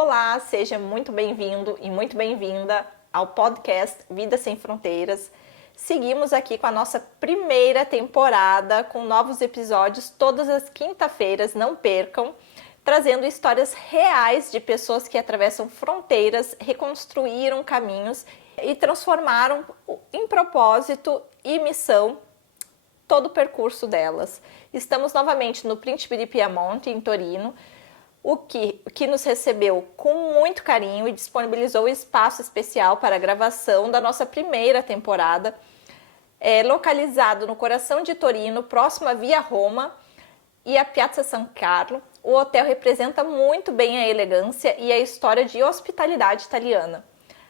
Olá, seja muito bem-vindo e muito bem-vinda ao podcast Vida Sem Fronteiras. Seguimos aqui com a nossa primeira temporada, com novos episódios todas as quinta-feiras, não percam, trazendo histórias reais de pessoas que atravessam fronteiras, reconstruíram caminhos e transformaram em propósito e missão todo o percurso delas. Estamos novamente no Príncipe de Piemonte, em Torino, o que nos recebeu com muito carinho e disponibilizou o espaço especial para a gravação da nossa primeira temporada, localizado no coração de Torino, próximo à Via Roma e à Piazza San Carlo. O hotel representa muito bem a elegância e a história de hospitalidade italiana.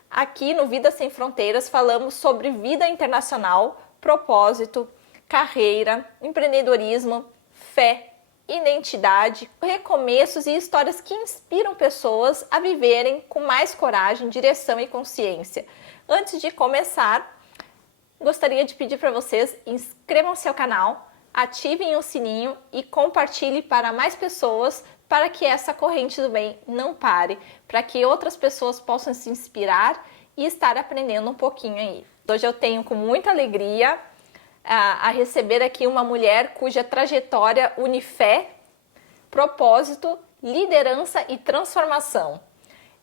Aqui no Vida Sem Fronteiras falamos sobre vida internacional, propósito, carreira, empreendedorismo, fé, identidade, recomeços e histórias que inspiram pessoas a viverem com mais coragem, direção e consciência. Antes de começar, gostaria de pedir para vocês inscrevam-se ao canal, ativem o sininho e compartilhem para mais pessoas para que essa corrente do bem não pare, para que outras pessoas possam se inspirar e estar aprendendo um pouquinho aí. Hoje eu tenho com muita alegria a receber aqui uma mulher cuja trajetória une fé, propósito, liderança e transformação.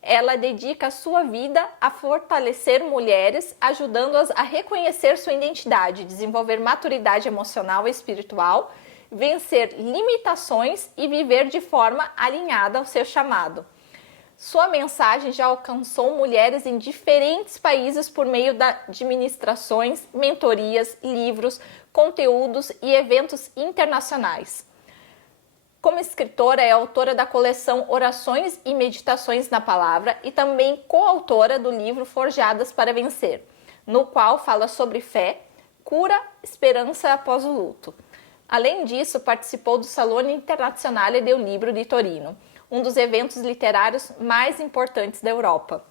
Ela dedica a sua vida a fortalecer mulheres, ajudando-as a reconhecer sua identidade, desenvolver maturidade emocional e espiritual, vencer limitações e viver de forma alinhada ao seu chamado. Sua mensagem já alcançou mulheres em diferentes países por meio de ministrações, mentorias, livros, conteúdos e eventos internacionais. Como escritora, é autora da coleção Orações e Meditações na Palavra e também coautora do livro Forjadas para Vencer, no qual fala sobre fé, cura, esperança após o luto. Além disso, participou do Salone Internazionale del Libro de Torino, um dos eventos literários mais importantes da Europa.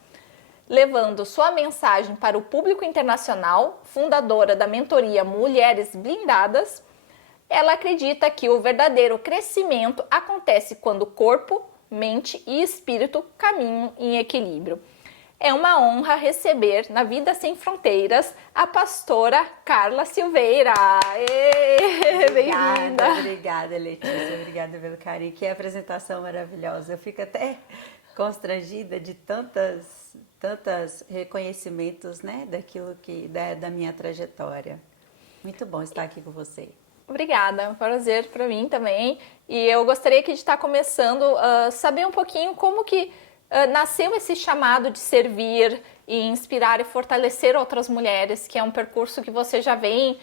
Levando sua mensagem para o público internacional, fundadora da mentoria Mulheres Blindadas, ela acredita que o verdadeiro crescimento acontece quando corpo, mente e espírito caminham em equilíbrio. É uma honra receber na Vida Sem Fronteiras a pastora Carla Silveira. Bem-vinda! Obrigada, Letícia. Obrigada pelo carinho. Que apresentação maravilhosa. Eu fico até constrangida de tantos reconhecimentos, né, daquilo da minha trajetória. Muito bom estar aqui com você. Obrigada, é um prazer para mim também. E eu gostaria aqui de estar começando a saber um pouquinho como que nasceu esse chamado de servir e inspirar e fortalecer outras mulheres, que é um percurso que você já vem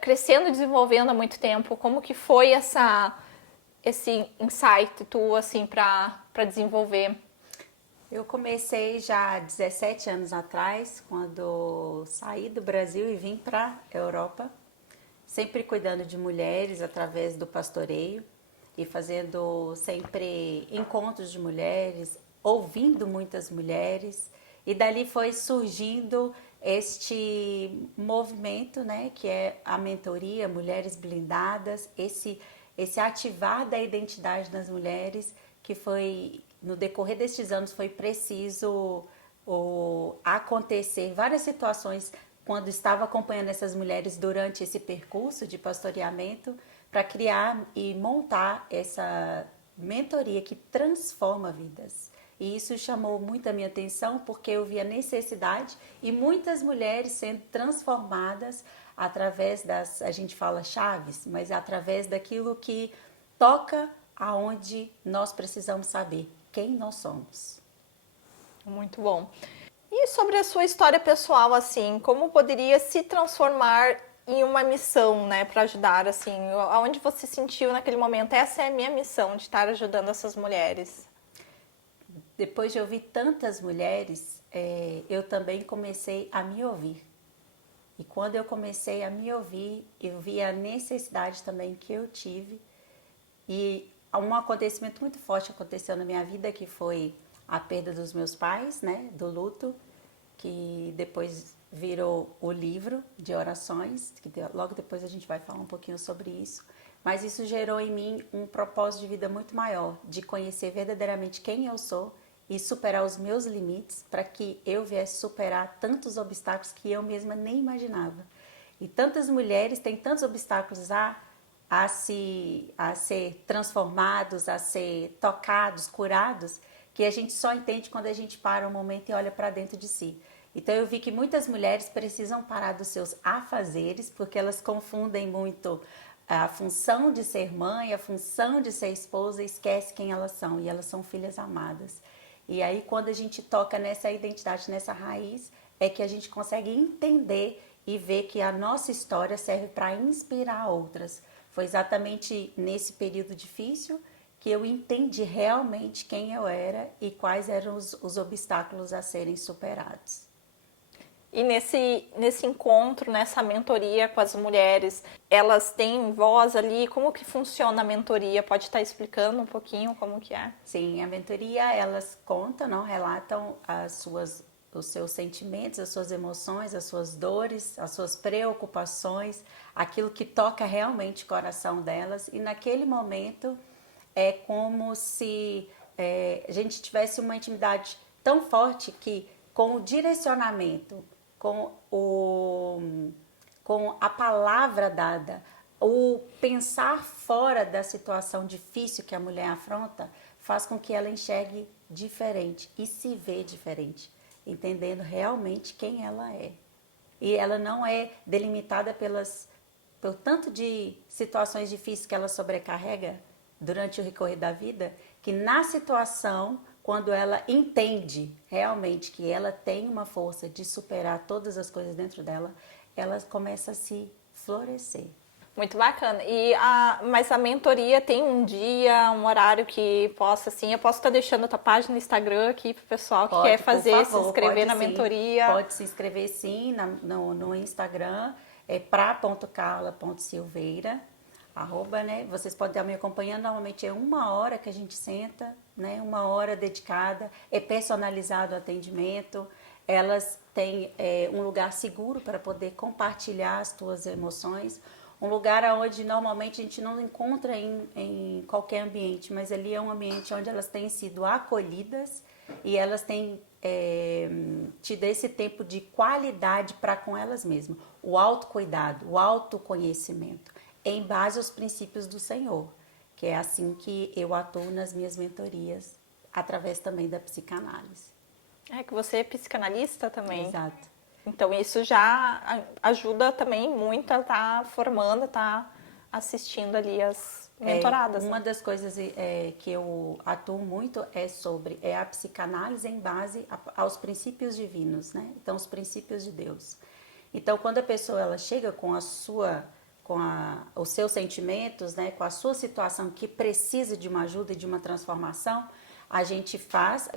crescendo e desenvolvendo há muito tempo. Como que foi esse insight tu, assim, para desenvolver? Eu comecei já há 17 anos atrás, quando saí do Brasil e vim para a Europa, sempre cuidando de mulheres através do pastoreio e fazendo sempre encontros de mulheres, ouvindo muitas mulheres, e dali foi surgindo este movimento, né, que é a mentoria Mulheres Blindadas, esse ativar da identidade das mulheres, que foi, no decorrer destes anos, foi preciso acontecer várias situações quando estava acompanhando essas mulheres durante esse percurso de pastoreamento, para criar e montar essa mentoria que transforma vidas. E isso chamou muito a minha atenção, porque eu vi a necessidade e muitas mulheres sendo transformadas através a gente fala chaves, mas através daquilo que toca aonde nós precisamos saber quem nós somos. Muito bom. E sobre a sua história pessoal, assim, como poderia se transformar em uma missão, né, para ajudar, assim, aonde você sentiu naquele momento, essa é a minha missão, de estar ajudando essas mulheres? Depois de ouvir tantas mulheres, eu também comecei a me ouvir. E quando eu comecei a me ouvir, eu vi a necessidade também que eu tive. E um acontecimento muito forte aconteceu na minha vida, que foi a perda dos meus pais, né, do luto, que depois virou o livro de orações, que logo depois a gente vai falar um pouquinho sobre isso. Mas isso gerou em mim um propósito de vida muito maior, de conhecer verdadeiramente quem eu sou e superar os meus limites para que eu viesse superar tantos obstáculos que eu mesma nem imaginava. E tantas mulheres têm tantos obstáculos a ser transformados, a ser tocados, curados, que a gente só entende quando a gente para um momento e olha para dentro de si. Então eu vi que muitas mulheres precisam parar dos seus afazeres, porque elas confundem muito a função de ser mãe, a função de ser esposa, e esquece quem elas são, e elas são filhas amadas. E aí quando a gente toca nessa identidade, nessa raiz, é que a gente consegue entender e ver que a nossa história serve para inspirar outras. Foi exatamente nesse período difícil que eu entendi realmente quem eu era e quais eram os obstáculos a serem superados. E nesse encontro, nessa mentoria com as mulheres, elas têm voz ali? Como que funciona a mentoria? Pode estar explicando um pouquinho como que é? Sim, a mentoria, elas contam, não, relatam os seus sentimentos, as suas emoções, as suas dores, as suas preocupações, aquilo que toca realmente o coração delas. E naquele momento é como se a gente tivesse uma intimidade tão forte que com o direcionamento, com a palavra dada, o pensar fora da situação difícil que a mulher afronta, faz com que ela enxergue diferente e se vê diferente, entendendo realmente quem ela é. E ela não é delimitada pelo tanto de situações difíceis que ela sobrecarrega durante o recorrer da vida, que na situação, quando ela entende realmente que ela tem uma força de superar todas as coisas dentro dela, ela começa a se florescer. Muito bacana. Mas a mentoria tem um dia, um horário que possa, assim, eu posso estar deixando a tua página no Instagram aqui pro pessoal que quer fazer, se inscrever na mentoria. Pode se inscrever sim no Instagram, é pra.carla.silveira, né? Vocês podem estar me acompanhando, normalmente é 1 hora que a gente senta, né? 1 hora dedicada, é personalizado o atendimento, elas têm um lugar seguro para poder compartilhar as tuas emoções, um lugar onde normalmente a gente não encontra em qualquer ambiente, mas ali é um ambiente onde elas têm sido acolhidas e elas têm tido esse tempo de qualidade para com elas mesmas, o autocuidado, o autoconhecimento, em base aos princípios do Senhor, que é assim que eu atuo nas minhas mentorias, através também da psicanálise. É que você é psicanalista também. Exato. Então isso já ajuda também muito a estar formando, a estar assistindo ali as mentoradas. Uma das coisas que eu atuo muito é a psicanálise em base aos princípios divinos, né? Então, os princípios de Deus. Então, quando a pessoa ela chega com os seus sentimentos, né, com a sua situação que precisa de uma ajuda e de uma transformação,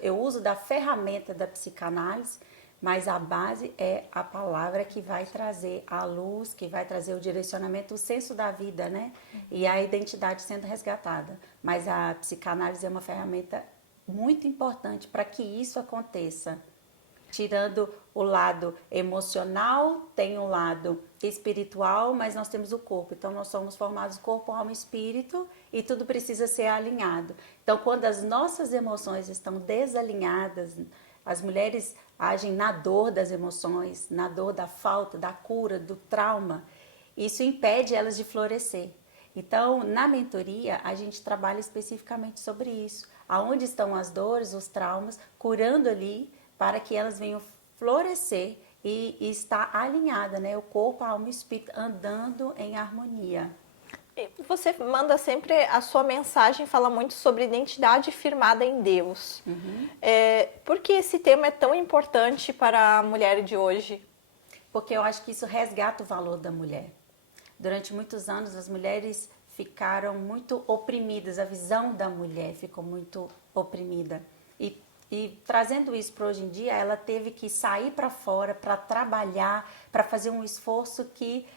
eu uso da ferramenta da psicanálise, mas a base é a palavra que vai trazer a luz, que vai trazer o direcionamento, o senso da vida, né? E a identidade sendo resgatada. Mas a psicanálise é uma ferramenta muito importante para que isso aconteça. Tirando o lado emocional, tem o lado espiritual, mas nós temos o corpo. Então, nós somos formados corpo, alma e espírito e tudo precisa ser alinhado. Então, quando as nossas emoções estão desalinhadas, as mulheres agem na dor das emoções, na dor da falta, da cura, do trauma. Isso impede elas de florescer. Então, na mentoria, a gente trabalha especificamente sobre isso. Aonde estão as dores, os traumas, curando ali, para que elas venham florescer e estar alinhada, né? O corpo, a alma e o espírito andando em harmonia. Você manda sempre a sua mensagem, fala muito sobre identidade firmada em Deus. Uhum. Por que esse tema é tão importante para a mulher de hoje? Porque eu acho que isso resgata o valor da mulher. Durante muitos anos, as mulheres ficaram muito oprimidas, a visão da mulher ficou muito oprimida. E trazendo isso para hoje em dia, ela teve que sair para fora para trabalhar, para fazer um esforço que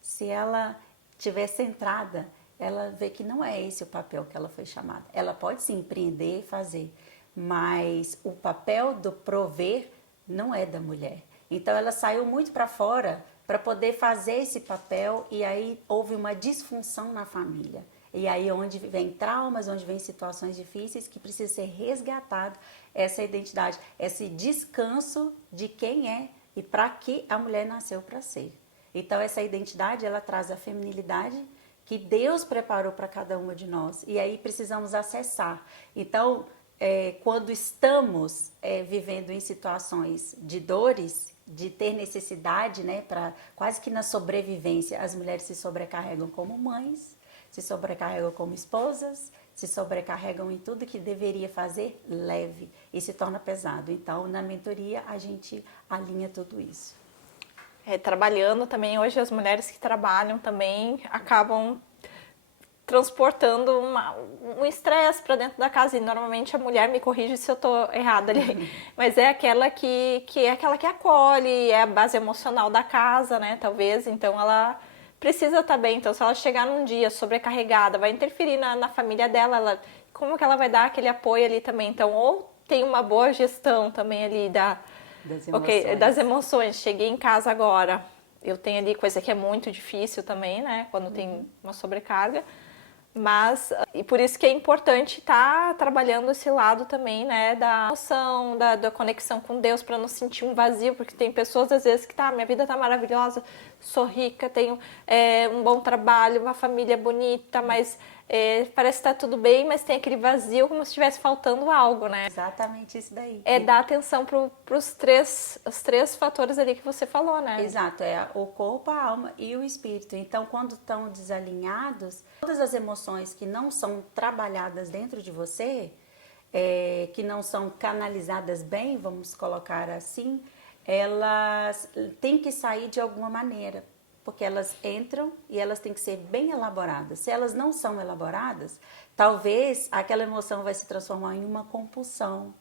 se ela estiver centrada, ela vê que não é esse o papel que ela foi chamada. Ela pode se empreender e fazer, mas o papel do prover não é da mulher. Então ela saiu muito para fora para poder fazer esse papel e aí houve uma disfunção na família. E aí onde vem traumas, onde vem situações difíceis que precisa ser resgatado essa identidade, esse descanso de quem é e para que a mulher nasceu para ser. Então essa identidade, ela traz a feminilidade que Deus preparou para cada uma de nós. E aí precisamos acessar. Então, quando estamos vivendo em situações de dores, de ter necessidade, né, para quase que na sobrevivência, as mulheres se sobrecarregam como mães, se sobrecarregam como esposas, se sobrecarregam em tudo que deveria fazer leve e se torna pesado. Então, na mentoria, a gente alinha tudo isso. Trabalhando também, hoje as mulheres que trabalham também acabam transportando um estresse para dentro da casa, e normalmente a mulher, me corrige se eu tô errada ali, mas é aquela que é aquela que acolhe, é a base emocional da casa, né, talvez, então ela precisa estar bem. Então se ela chegar num dia sobrecarregada, vai interferir na família dela, como que ela vai dar aquele apoio ali também? Então, ou tem uma boa gestão também ali das emoções. Cheguei em casa agora, eu tenho ali coisa que é muito difícil também, né, quando tem uma sobrecarga. Mas, e por isso que é importante estar trabalhando esse lado também, né, da emoção, da conexão com Deus, para não sentir um vazio, porque tem pessoas às vezes que minha vida tá maravilhosa, sou rica, tenho um bom trabalho, uma família bonita, mas parece que tá tudo bem, mas tem aquele vazio como se estivesse faltando algo, né? Exatamente isso daí. Dar atenção os três fatores ali que você falou, né? Exato, o corpo, a alma e o espírito. Então, quando estão desalinhados, todas as emoções que não são trabalhadas dentro de você, que não são canalizadas bem, vamos colocar assim, elas têm que sair de alguma maneira, porque elas entram e elas têm que ser bem elaboradas. Se elas não são elaboradas, talvez aquela emoção vai se transformar em uma compulsão,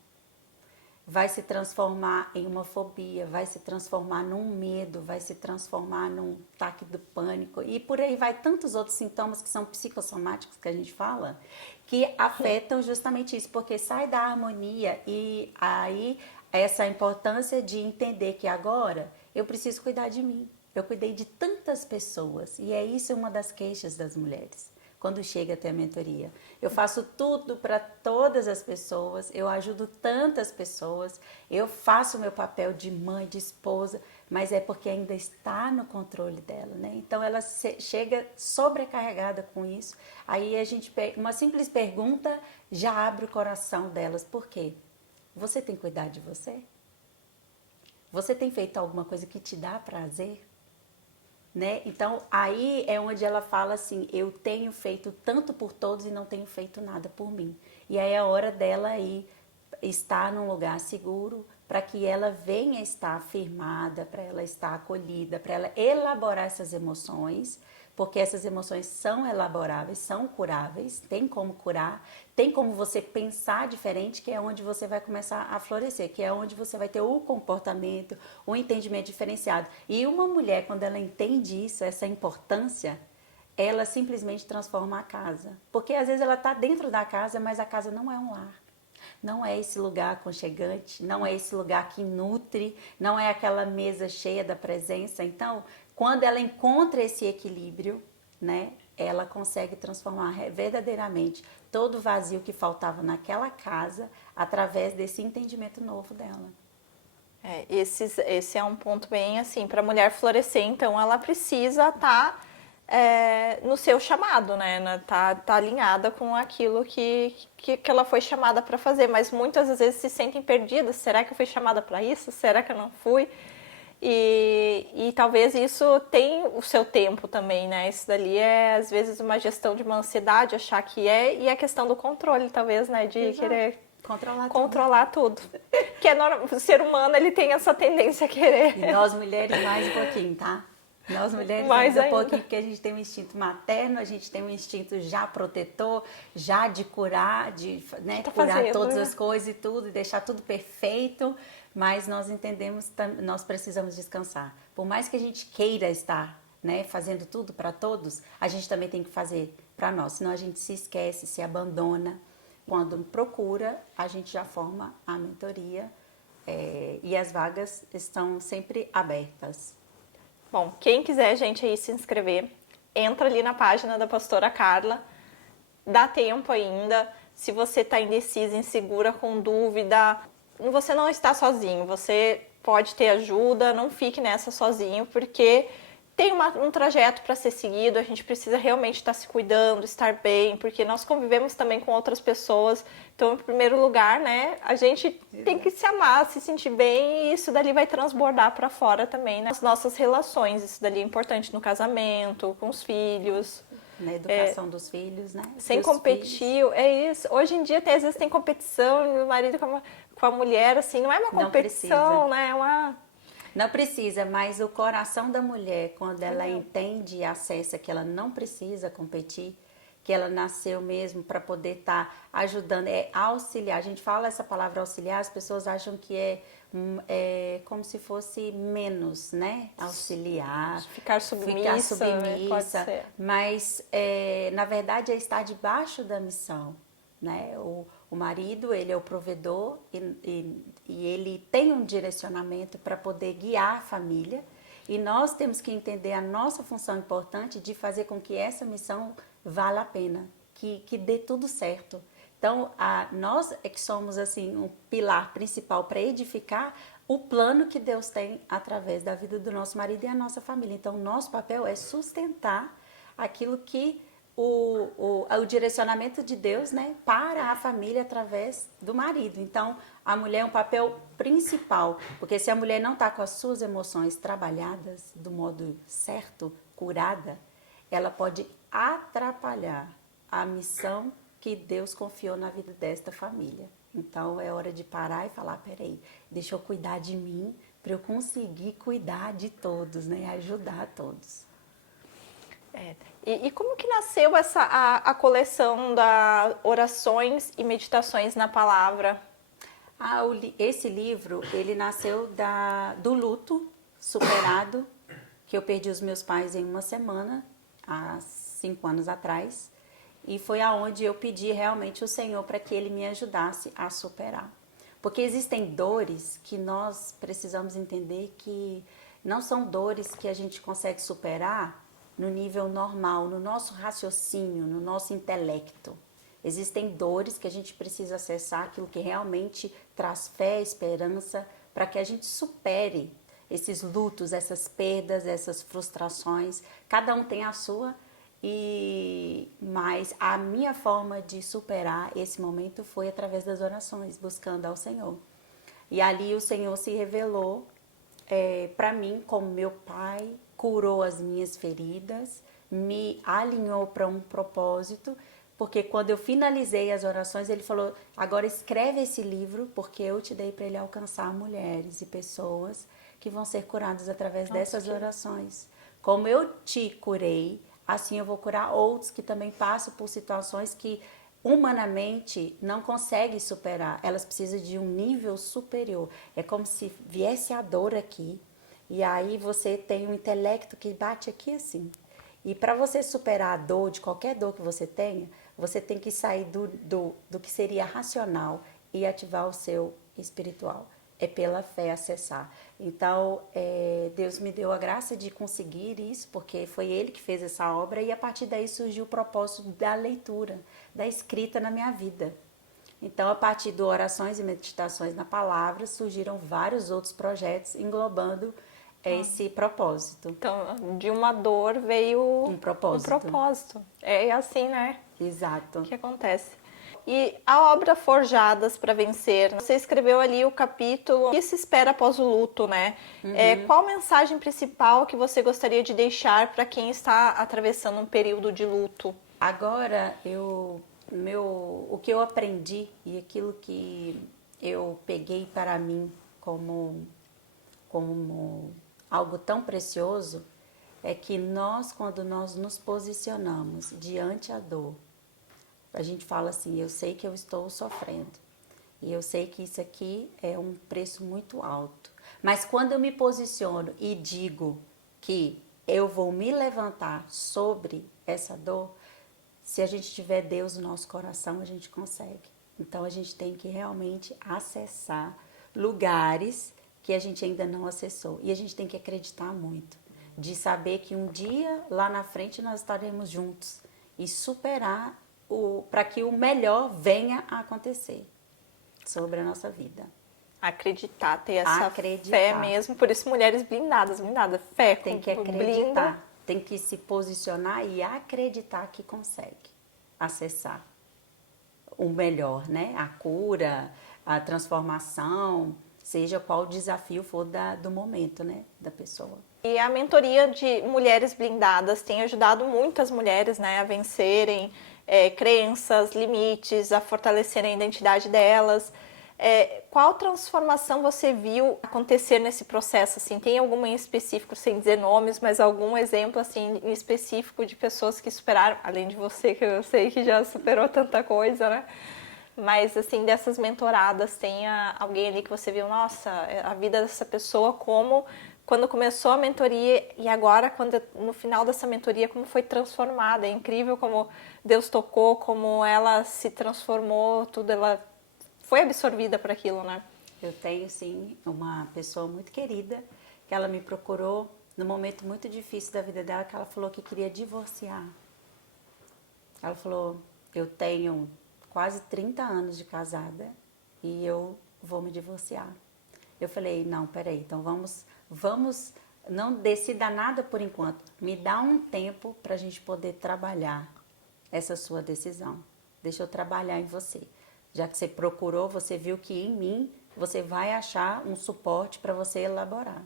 vai se transformar em uma fobia, vai se transformar num medo, vai se transformar num ataque do pânico, e por aí vai tantos outros sintomas que são psicossomáticos que a gente fala, que afetam justamente isso, porque sai da harmonia. E aí essa importância de entender que agora eu preciso cuidar de mim. Eu cuidei de tantas pessoas, e é isso uma das queixas das mulheres quando chega até a mentoria. Eu faço tudo para todas as pessoas, eu ajudo tantas pessoas, eu faço o meu papel de mãe, de esposa, mas é porque ainda está no controle dela, né? Então ela chega sobrecarregada com isso. Aí uma simples pergunta já abre o coração delas. Por quê? Você tem cuidado de você? Você tem feito alguma coisa que te dá prazer? Né? Então, aí é onde ela fala assim, eu tenho feito tanto por todos e não tenho feito nada por mim. E aí é a hora dela aí estar num lugar seguro, para que ela venha estar afirmada, para ela estar acolhida, para ela elaborar essas emoções, porque essas emoções são elaboráveis, são curáveis, tem como curar, tem como você pensar diferente, que é onde você vai começar a florescer, que é onde você vai ter o comportamento, o entendimento diferenciado. E uma mulher, quando ela entende isso, essa importância, ela simplesmente transforma a casa. Porque às vezes ela está dentro da casa, mas a casa não é um lar. Não é esse lugar aconchegante, não é esse lugar que nutre, não é aquela mesa cheia da presença. Então, quando ela encontra esse equilíbrio, né, ela consegue transformar verdadeiramente todo o vazio que faltava naquela casa através desse entendimento novo dela. Esse é um ponto bem assim, para a mulher florescer, então ela precisa estar no seu chamado, né? Tá alinhada com aquilo que ela foi chamada para fazer, mas muitas vezes se sentem perdidas. Será que eu fui chamada para isso? Será que eu não fui? E talvez isso tenha o seu tempo também, né? Isso dali é, às vezes, uma gestão de uma ansiedade, achar que e a questão do controle, talvez, né? De Exato. Querer controlar tudo. Que o ser humano, ele tem essa tendência a querer. E nós mulheres mais um pouquinho, tá? Nós mulheres mais mais um pouquinho, porque a gente tem um instinto materno, a gente tem um instinto já protetor, já de curar, né, curar todas as coisas e tudo, e deixar tudo perfeito. Mas nós entendemos, nós precisamos descansar. Por mais que a gente queira estar, né, fazendo tudo para todos, a gente também tem que fazer para nós. Senão a gente se esquece, se abandona. Quando procura, a gente já forma a mentoria e as vagas estão sempre abertas. Bom, quem quiser, gente, aí se inscrever, entra ali na página da pastora Carla, dá tempo ainda. Se você está indecisa, insegura, com dúvida, você não está sozinho. Você pode ter ajuda, não fique nessa sozinho, porque tem um trajeto para ser seguido, a gente precisa realmente estar se cuidando, estar bem, porque nós convivemos também com outras pessoas. Então, em primeiro lugar, né, a gente tem que se amar, se sentir bem, e isso dali vai transbordar para fora também, né? As nossas relações, isso dali é importante no casamento, com os filhos. Na educação dos filhos, né? Sem dos competir, filhos. é isso. Hoje em dia, às vezes, tem competição, o marido com a mulher, assim, não é uma competição, né? É uma... Não precisa, mas o coração da mulher, quando ela entende e acessa que ela não precisa competir, que ela nasceu mesmo para poder estar ajudando, é auxiliar. A gente fala essa palavra auxiliar, as pessoas acham que é como se fosse menos, né? Auxiliar. Ficar submissa, pode ser. Mas, na verdade, é estar debaixo da missão, né? O marido, ele é o provedor e ele tem um direcionamento para poder guiar a família. E nós temos que entender a nossa função importante de fazer com que essa missão vale a pena, que dê tudo certo. Então, nós é que somos assim um pilar principal para edificar o plano que Deus tem através da vida do nosso marido e a nossa família. Então, o nosso papel é sustentar aquilo que o direcionamento de Deus, né, para a família através do marido. Então, a mulher é um papel principal, porque se a mulher não está com as suas emoções trabalhadas do modo certo, curada, ela pode atrapalhar a missão que Deus confiou na vida desta família. Então, é hora de parar e falar, peraí, deixa eu cuidar de mim para eu conseguir cuidar de todos, né, ajudar todos. E como que nasceu a coleção da orações e meditações na palavra? Esse livro, ele nasceu do luto superado, que eu perdi os meus pais em uma semana, há 5 anos atrás, e foi aonde eu pedi realmente o Senhor para que Ele me ajudasse a superar. Porque existem dores que nós precisamos entender que não são dores que a gente consegue superar no nível normal, no nosso raciocínio, no nosso intelecto. Existem dores que a gente precisa acessar, aquilo que realmente traz fé, esperança, para que a gente supere esses lutos, essas perdas, essas frustrações. Cada um tem a sua, mas a minha forma de superar esse momento foi através das orações, buscando ao Senhor. E ali o Senhor se revelou para mim como meu Pai, curou as minhas feridas, me alinhou para um propósito, porque quando eu finalizei as orações, ele falou, agora escreve esse livro, porque eu te dei para ele alcançar mulheres e pessoas que vão ser curadas através dessas orações. Como eu te curei, assim eu vou curar outros que também passam por situações que humanamente não conseguem superar. Elas precisam de um nível superior. É como se viesse a dor aqui, e aí você tem um intelecto que bate aqui assim. E para você superar a dor, de qualquer dor que você tenha, você tem que sair do que seria racional e ativar o seu espiritual. É pela fé acessar. Então, Deus me deu a graça de conseguir isso, porque foi Ele que fez essa obra, e a partir daí surgiu o propósito da leitura, da escrita na minha vida. Então, a partir de orações e meditações na palavra, surgiram vários outros projetos englobando esse propósito. Então, de uma dor veio um propósito. É assim, né? Exato. O que acontece. E a obra Forjadas para Vencer, você escreveu ali o capítulo que se espera após o luto, né? Qual a mensagem principal que você gostaria de deixar para quem está atravessando um período de luto? Agora, o que eu aprendi e aquilo que eu peguei para mim como algo tão precioso é que quando nós nos posicionamos diante da dor, a gente fala assim, eu sei que eu estou sofrendo e eu sei que isso aqui é um preço muito alto, mas quando eu me posiciono e digo que eu vou me levantar sobre essa dor, se a gente tiver Deus no nosso coração, a gente consegue. Então a gente tem que realmente acessar lugares que a gente ainda não acessou, e a gente tem que acreditar muito, de saber que um dia lá na frente nós estaremos juntos e superar para que o melhor venha a acontecer sobre a nossa vida. Acreditar, ter essa Acreditar. fé mesmo. Por isso, mulheres blindadas, fé. Tem que acreditar, tem que se posicionar e acreditar que consegue acessar o melhor, né? A cura, a transformação, seja qual o desafio for do momento, né? Da pessoa. E a mentoria de mulheres blindadas tem ajudado muitas mulheres, né, a vencerem crenças, limites, a fortalecerem a identidade delas. Qual transformação você viu acontecer nesse processo? Assim, tem alguma em específico, sem dizer nomes, mas algum exemplo assim, em específico de pessoas que superaram, além de você, que eu sei que já superou tanta coisa, né? Mas, assim, dessas mentoradas, tem alguém ali que você viu, nossa, a vida dessa pessoa, como quando começou a mentoria e agora, no final dessa mentoria, como foi transformada. É incrível como Deus tocou, como ela se transformou, tudo, ela foi absorvida por aquilo, né? Eu tenho, sim, uma pessoa muito querida, que ela me procurou num momento muito difícil da vida dela, que ela falou que queria divorciar. Ela falou, eu tenho quase 30 anos de casada e eu vou me divorciar. Eu falei, não, peraí, então vamos, não decida nada por enquanto. Me dá um tempo para a gente poder trabalhar essa sua decisão. Deixa eu trabalhar em você. Já que você procurou, você viu que em mim você vai achar um suporte para você elaborar.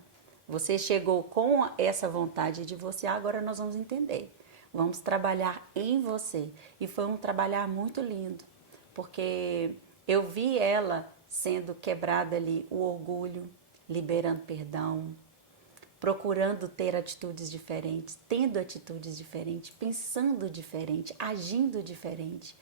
Você chegou com essa vontade de divorciar, agora nós vamos entender. Vamos trabalhar em você. E foi um trabalhar muito lindo, porque eu vi ela sendo quebrada ali, o orgulho, liberando perdão, procurando ter atitudes diferentes, tendo atitudes diferentes, pensando diferente, agindo diferente.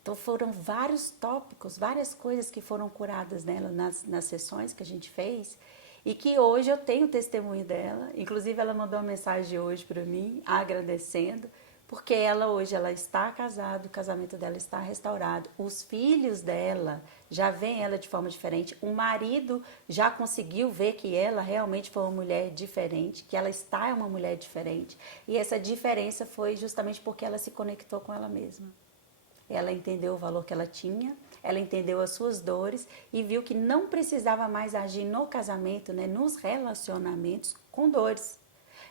Então foram vários tópicos, várias coisas que foram curadas nela nas sessões que a gente fez e que hoje eu tenho testemunho dela. Inclusive ela mandou uma mensagem hoje para mim agradecendo, porque hoje ela está casada, o casamento dela está restaurado, os filhos dela já veem ela de forma diferente, o marido já conseguiu ver que ela realmente foi uma mulher diferente, que ela está uma mulher diferente, e essa diferença foi justamente porque ela se conectou com ela mesma. Ela entendeu o valor que ela tinha, ela entendeu as suas dores e viu que não precisava mais agir no casamento, né, nos relacionamentos com dores.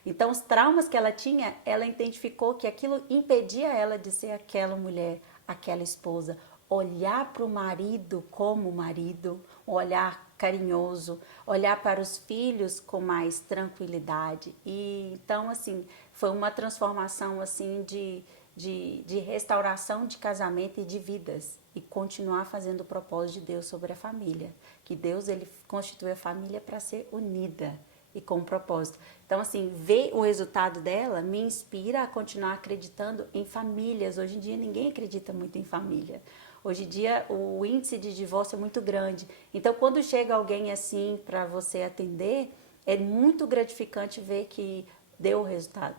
Então, os traumas que ela tinha, ela identificou que aquilo impedia ela de ser aquela mulher, aquela esposa. Olhar para o marido como marido, um olhar carinhoso, olhar para os filhos com mais tranquilidade. E então, assim, foi uma transformação assim de restauração de casamento e de vidas. E continuar fazendo o propósito de Deus sobre a família. Que Deus, ele constitui a família para ser unida e com um propósito. Então, assim, ver o resultado dela me inspira a continuar acreditando em famílias. Hoje em dia, ninguém acredita muito em família. Hoje em dia, o índice de divórcio é muito grande. Então, quando chega alguém assim para você atender, é muito gratificante ver que deu o resultado.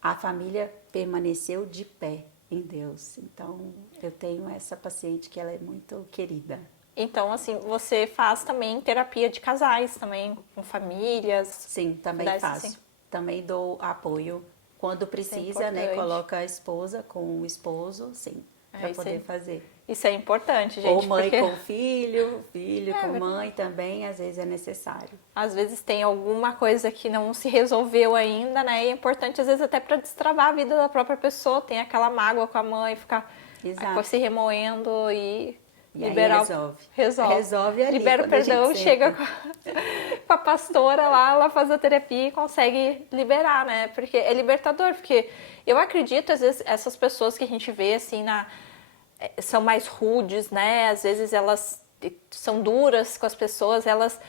A família permaneceu de pé em Deus. Então, eu tenho essa paciente que ela é muito querida. Então, assim, você faz também terapia de casais, também com famílias? Sim, também faço. Sim. Também dou apoio quando precisa, né? Coloca a esposa com o esposo, sim, para poder fazer. Isso é importante, gente. Ou mãe com filho com mãe também, às vezes é necessário. Às vezes tem alguma coisa que não se resolveu ainda, né? E é importante, às vezes, até para destravar a vida da própria pessoa. Tem aquela mágoa com a mãe, ficar se remoendo e liberar. Resolve ali. Libera o perdão, chega com a pastora lá, ela faz a terapia e consegue liberar, né? Porque é libertador, porque eu acredito, às vezes, essas pessoas que a gente vê, assim, são mais rudes, né? Às vezes elas são duras com as pessoas, elas...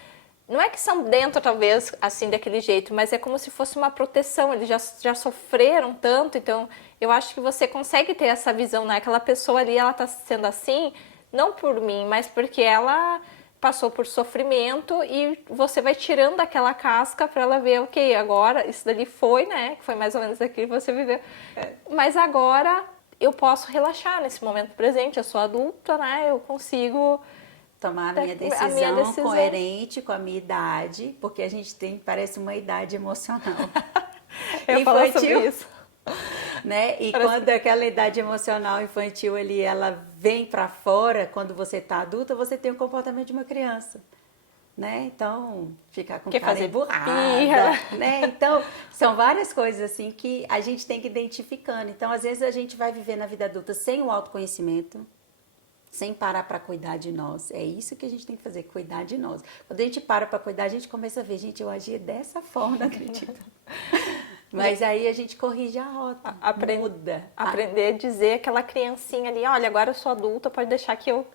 Não é que são dentro, talvez, assim, daquele jeito, mas é como se fosse uma proteção, eles já sofreram tanto, então eu acho que você consegue ter essa visão, né? Aquela pessoa ali, ela tá sendo assim, não por mim, mas porque ela passou por sofrimento e você vai tirando aquela casca para ela ver, ok, agora isso dali foi, né? Que foi mais ou menos aquilo que você viveu. Mas agora eu posso relaxar nesse momento presente, eu sou adulta, né? Eu consigo tomar a minha decisão coerente com a minha idade, porque a gente parece uma idade emocional. Eu falo sobre isso. né? E quando aquela idade emocional infantil ali, ela vem para fora, quando você tá adulta, você tem o comportamento de uma criança. Né? Então, ficar com cara emburrada, né? Então, são várias coisas assim que a gente tem que ir identificando. Então, às vezes a gente vai viver na vida adulta sem o autoconhecimento, sem parar para cuidar de nós. É isso que a gente tem que fazer, cuidar de nós. Quando a gente para cuidar, a gente começa a ver, gente, eu agia dessa forma, não acredito. Mas aí a gente corrige a rota, muda. Aprender a dizer aquela criancinha ali, olha, agora eu sou adulta, pode deixar que eu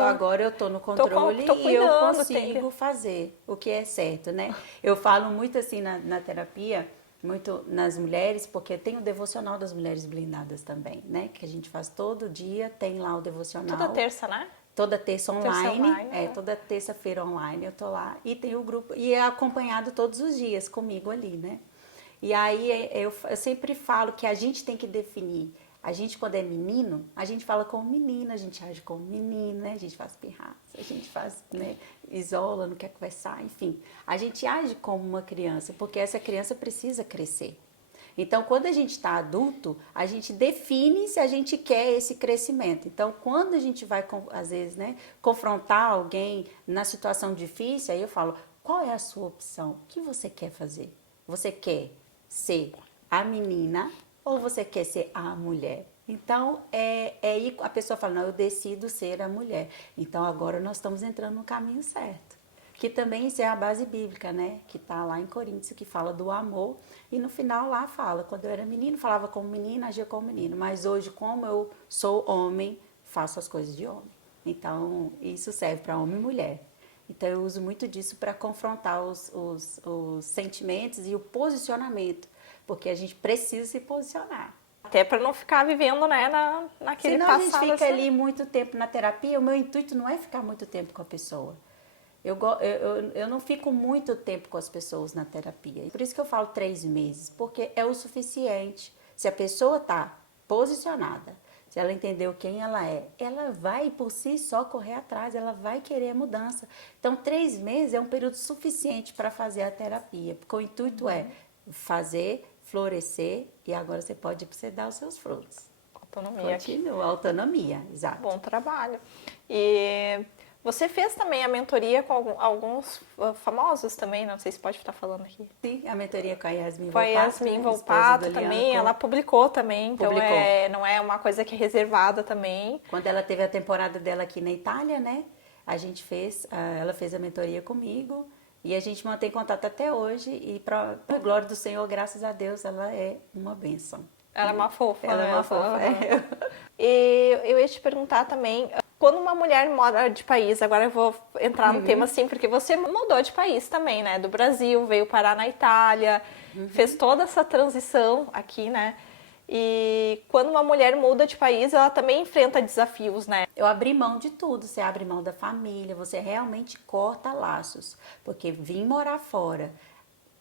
agora eu estou no controle e eu consigo fazer o que é certo, né? Eu falo muito assim na terapia, muito nas mulheres, porque tem o devocional das mulheres blindadas também, né? Que a gente faz todo dia, tem lá o devocional. Toda terça, né? Toda terça online, toda terça-feira online eu tô lá. E tem o grupo, e é acompanhado todos os dias comigo ali, né? E aí eu sempre falo que a gente tem que definir. A gente, quando é menino, a gente fala como menina, a gente age como menino, né? A gente faz pirraça, a gente faz, né? Isola, não quer conversar, enfim. A gente age como uma criança, porque essa criança precisa crescer. Então, quando a gente está adulto, a gente define se a gente quer esse crescimento. Então, quando a gente vai, às vezes, né, confrontar alguém na situação difícil, aí eu falo, qual é a sua opção? O que você quer fazer? Você quer ser a menina ou você quer ser a mulher? Então, aí a pessoa fala, não, eu decido ser a mulher. Então, agora nós estamos entrando no caminho certo. Que também isso é a base bíblica, né? Que está lá em Coríntios, que fala do amor. E no final lá fala, quando eu era menino, falava como menina, agia como menino. Mas hoje, como eu sou homem, faço as coisas de homem. Então, isso serve para homem e mulher. Então, eu uso muito disso para confrontar os sentimentos e o posicionamento. Porque a gente precisa se posicionar. Até para não ficar vivendo, né, naquele Senão passado. Senão a gente fica assim. ali muito tempo na terapia. O meu intuito não é ficar muito tempo com a pessoa. Eu não fico muito tempo com as pessoas na terapia. Por isso que eu falo 3 meses, porque é o suficiente. Se a pessoa está posicionada, se ela entendeu quem ela é, ela vai por si só correr atrás, ela vai querer a mudança. Então, 3 meses é um período suficiente para fazer a terapia, porque o intuito é fazer, florescer, e agora você pode dar os seus frutos. Autonomia. Continua, autonomia, exato. Bom trabalho. E você fez também a mentoria com alguns famosos também, não sei se pode estar falando aqui. Sim, a mentoria com a Yasmin Volpato. Com a Yasmin Volpato também, ela publicou também, então não é uma coisa que é reservada também. Quando ela teve a temporada dela aqui na Itália, né, ela fez a mentoria comigo e a gente mantém contato até hoje e para a glória do Senhor, graças a Deus, ela é uma bênção. Ela é uma fofa. Ela é uma fofa. E eu ia te perguntar também, quando uma mulher muda de país, agora eu vou entrar no tema assim, porque você mudou de país também, né? Do Brasil, veio parar na Itália, fez toda essa transição aqui, né? E quando uma mulher muda de país, ela também enfrenta desafios, né? Eu abri mão de tudo, você abre mão da família, você realmente corta laços, porque vim morar fora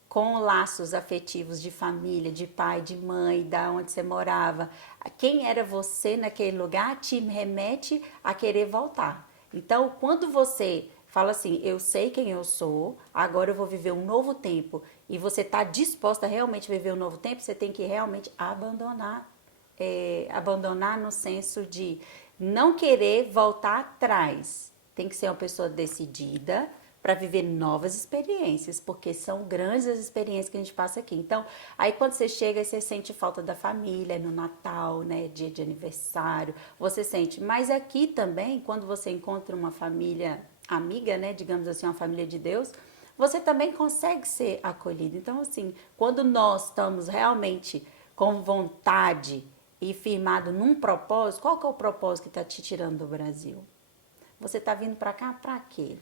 com laços afetivos de família, de pai, de mãe, da onde você morava. Quem era você naquele lugar te remete a querer voltar. Então, quando você fala assim, eu sei quem eu sou, agora eu vou viver um novo tempo, e você está disposta a realmente viver um novo tempo, você tem que realmente abandonar. Abandonar no senso de não querer voltar atrás. Tem que ser uma pessoa decidida para viver novas experiências, porque são grandes as experiências que a gente passa aqui. Então, aí quando você chega, você sente falta da família, no Natal, né, dia de aniversário, você sente. Mas aqui também, quando você encontra uma família amiga, né, digamos assim, uma família de Deus, você também consegue ser acolhido. Então, assim, quando nós estamos realmente com vontade e firmado num propósito, qual que é o propósito que está te tirando do Brasil? Você está vindo para cá para quê?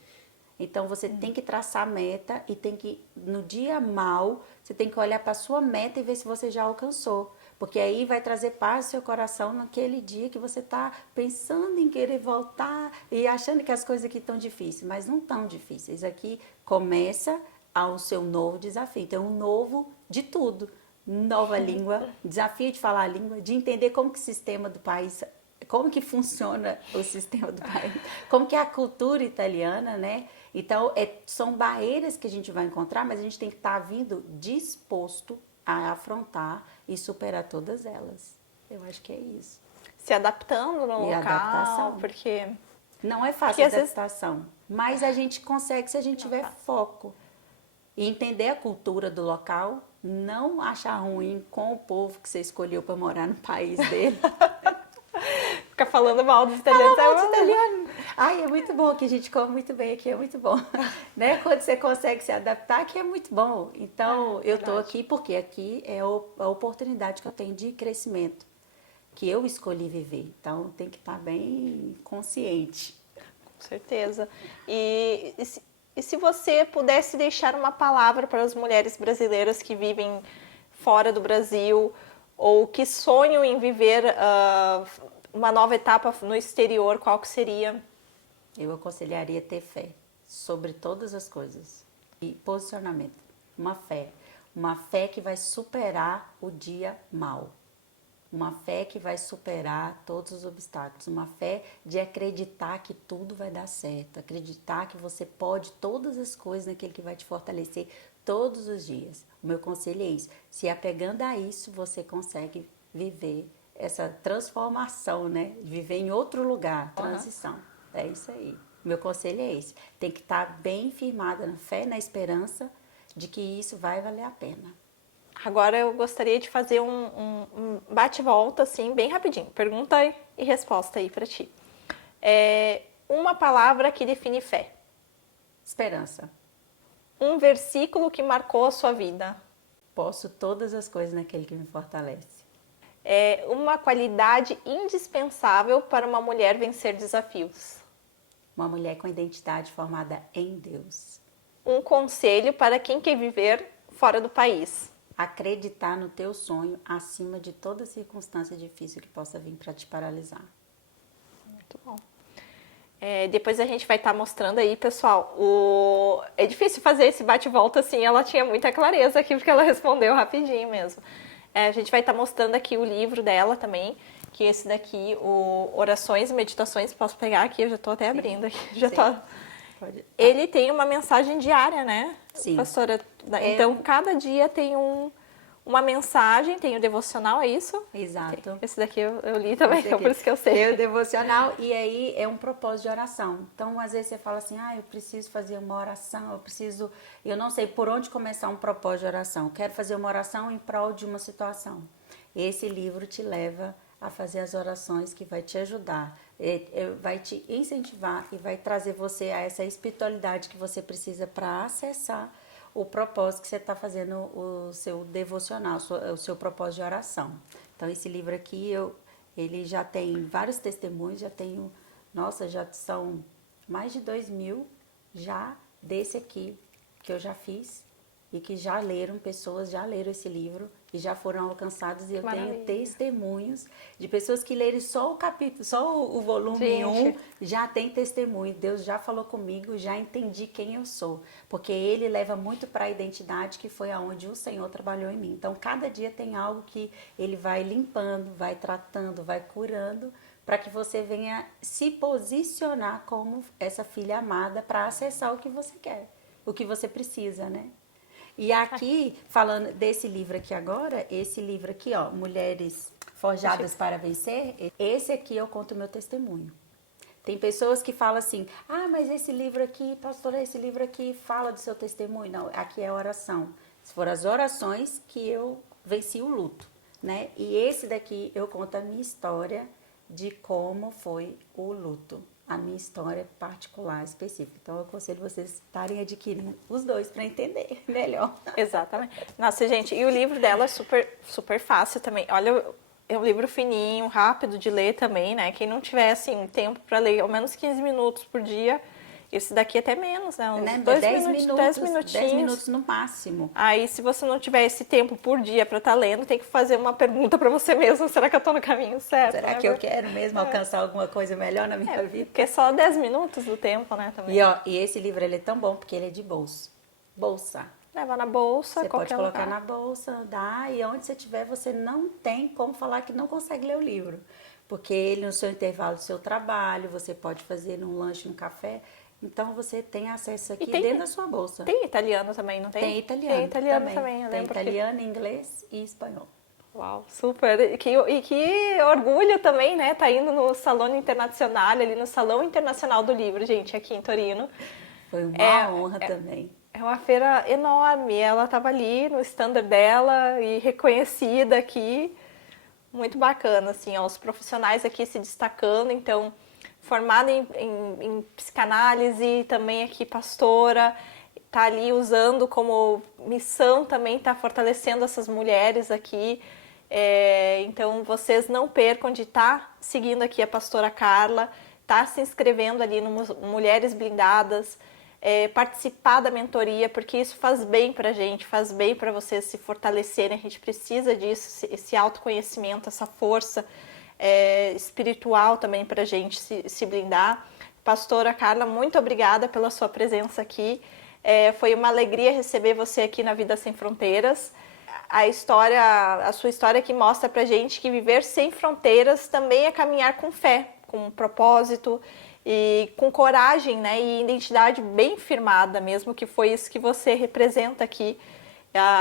Então, você tem que traçar meta e tem que, no dia mal, você tem que olhar para a sua meta e ver se você já alcançou. Porque aí vai trazer paz ao seu coração naquele dia que você está pensando em querer voltar e achando que as coisas aqui estão difíceis. Mas não estão difíceis. Aqui começa ao seu novo desafio. Então, um novo de tudo. Nova língua, desafio de falar a língua, de entender como que o sistema do país, como que funciona o sistema do país, como que é a cultura italiana, né? Então, são barreiras que a gente vai encontrar, mas a gente tem que estar vindo disposto a afrontar e superar todas elas. Eu acho que é isso. Se adaptando no E local, adaptação. porque... Não é fácil Porque a às vezes- adaptação, mas a gente consegue se a gente tiver foco. E entender a cultura do local, não achar ruim com o povo que você escolheu para morar no país dele. Ficar falando mal dos italianos. Ai, é muito bom que a gente come muito bem aqui, é muito bom. Né? Quando você consegue se adaptar, que é muito bom. Então, eu tô aqui porque aqui é a oportunidade que eu tenho de crescimento, que eu escolhi viver. Então, tem que estar bem consciente. Com certeza. E se você pudesse deixar uma palavra para as mulheres brasileiras que vivem fora do Brasil ou que sonham em viver uma nova etapa no exterior, qual que seria? Eu aconselharia ter fé sobre todas as coisas. E posicionamento. Uma fé. Uma fé que vai superar o dia mal. Uma fé que vai superar todos os obstáculos. Uma fé de acreditar que tudo vai dar certo. Acreditar que você pode todas as coisas naquele que vai te fortalecer todos os dias. O meu conselho é isso. Se apegando a isso, você consegue viver essa transformação, né? Viver em outro lugar, transição. É isso aí. Meu conselho é esse. Tem que estar bem firmada na fé, na esperança de que isso vai valer a pena. Agora eu gostaria de fazer um bate-volta, assim, bem rapidinho. Pergunta e resposta aí para ti. Uma palavra que define fé. Esperança. Um versículo que marcou a sua vida. Posso todas as coisas naquele que me fortalece. Uma qualidade indispensável para uma mulher vencer desafios. Uma mulher com identidade formada em Deus. Um conselho para quem quer viver fora do país. Acreditar no teu sonho acima de toda circunstância difícil que possa vir para te paralisar. Muito bom. Depois a gente vai estar mostrando aí, pessoal. É difícil fazer esse bate-volta assim, ela tinha muita clareza aqui, porque ela respondeu rapidinho mesmo. A gente vai estar mostrando aqui o livro dela também, que esse daqui, o Orações e Meditações, posso pegar aqui, eu já estou até abrindo aqui. Pode. Ele tem uma mensagem diária, né, Sim. pastora? Então, cada dia tem uma mensagem, tem o devocional, é isso? Exato. Esse daqui eu li também, então por isso que eu sei. Tem o devocional e aí é um propósito de oração. Então, às vezes você fala assim, eu preciso fazer uma oração, eu não sei por onde começar um propósito de oração. Quero fazer uma oração em prol de uma situação. Esse livro te leva a fazer as orações que vai te ajudar, vai te incentivar e vai trazer você a essa espiritualidade que você precisa para acessar o propósito que você está fazendo, o seu devocional, o seu propósito de oração. Então, esse livro aqui, ele já tem vários testemunhos, já são mais de 2.000 já desse aqui que eu já fiz e que pessoas já leram esse livro e já foram alcançados, e eu tenho testemunhos de pessoas que leram só o capítulo, só o volume 1, já tem testemunho. Deus já falou comigo, já entendi quem eu sou, porque ele leva muito para a identidade, que foi aonde o Senhor trabalhou em mim. Então, cada dia tem algo que ele vai limpando, vai tratando, vai curando, para que você venha se posicionar como essa filha amada para acessar o que você quer, o que você precisa, né? E aqui, falando desse livro aqui agora, esse livro aqui, ó, Mulheres Forjadas para Vencer, esse aqui eu conto o meu testemunho. Tem pessoas que falam assim, mas esse livro aqui, pastora, esse livro aqui fala do seu testemunho. Não, aqui é oração. Foram as orações que eu venci o luto, né? E esse daqui eu conto a minha história de como foi o luto. A minha história particular, específica. Então, eu aconselho vocês estarem adquirindo os dois para entender melhor. Exatamente. Nossa, gente, e o livro dela é super, super fácil também. Olha, é um livro fininho, rápido de ler também, né? Quem não tiver, assim, tempo para ler, ao menos 15 minutos por dia, esse daqui até menos, né? Uns 10 minutinhos. 10 minutos no máximo. Aí, se você não tiver esse tempo por dia para estar lendo, tem que fazer uma pergunta para você mesmo. Será que eu estou no caminho certo? Será que eu quero mesmo alcançar alguma coisa melhor na minha vida? Porque é só 10 minutos do tempo, né? Também. E esse livro ele é tão bom porque ele é de bolsa. Leva na bolsa, você pode colocar lugar. na bolsa, e onde você estiver, você não tem como falar que não consegue ler o livro. Porque ele, no seu intervalo do seu trabalho, você pode fazer num lanche, num café. Então você tem acesso aqui tem- dentro da sua bolsa. Tem italiano também, não tem? Tem italiano. Tem italiano também, eu Tem lembro que- italiano, inglês e espanhol. Uau, super. E que orgulho também, né? Tá indo no Salão Internacional, ali no Salão Internacional do Livro, gente, aqui em Torino. Foi uma honra também. É uma feira enorme. Ela tava ali no stand dela e reconhecida aqui. Muito bacana, assim, ó, os profissionais aqui se destacando. Então, formada em psicanálise, também aqui pastora, tá ali usando como missão também, tá fortalecendo essas mulheres aqui. Então, vocês não percam de estar seguindo aqui a pastora Carla, tá se inscrevendo ali no Mulheres Blindadas, participar da mentoria, porque isso faz bem pra gente, faz bem para vocês se fortalecerem. A gente precisa disso, esse autoconhecimento, essa força espiritual também pra gente se blindar. Pastora Carla, muito obrigada pela sua presença aqui. Foi uma alegria receber você aqui na Vida Sem Fronteiras. A sua história que mostra pra gente que viver sem fronteiras também é caminhar com fé, com um propósito e com coragem, né, e identidade bem firmada mesmo, que foi isso que você representa aqui.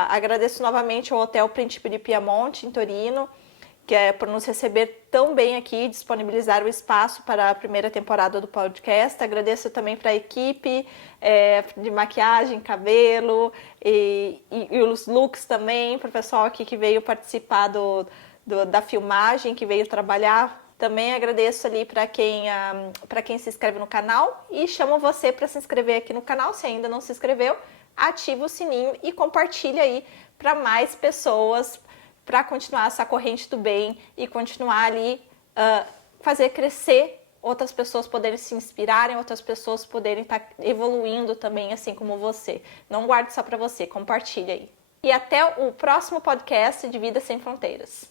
Agradeço novamente ao Hotel Príncipe de Piemonte, em Torino, que por nos receber tão bem aqui, disponibilizar o espaço para a primeira temporada do podcast. Agradeço também para a equipe de maquiagem, cabelo e os looks também, para o pessoal aqui que veio participar da filmagem, que veio trabalhar. Também agradeço ali para quem se inscreve no canal e chamo você para se inscrever aqui no canal, se ainda não se inscreveu, ativa o sininho e compartilha aí para mais pessoas, para continuar essa corrente do bem e continuar ali, fazer crescer, outras pessoas poderem se inspirarem, outras pessoas poderem estar evoluindo também, assim como você. Não guarde só para você, compartilha aí. E até o próximo podcast de Vida Sem Fronteiras.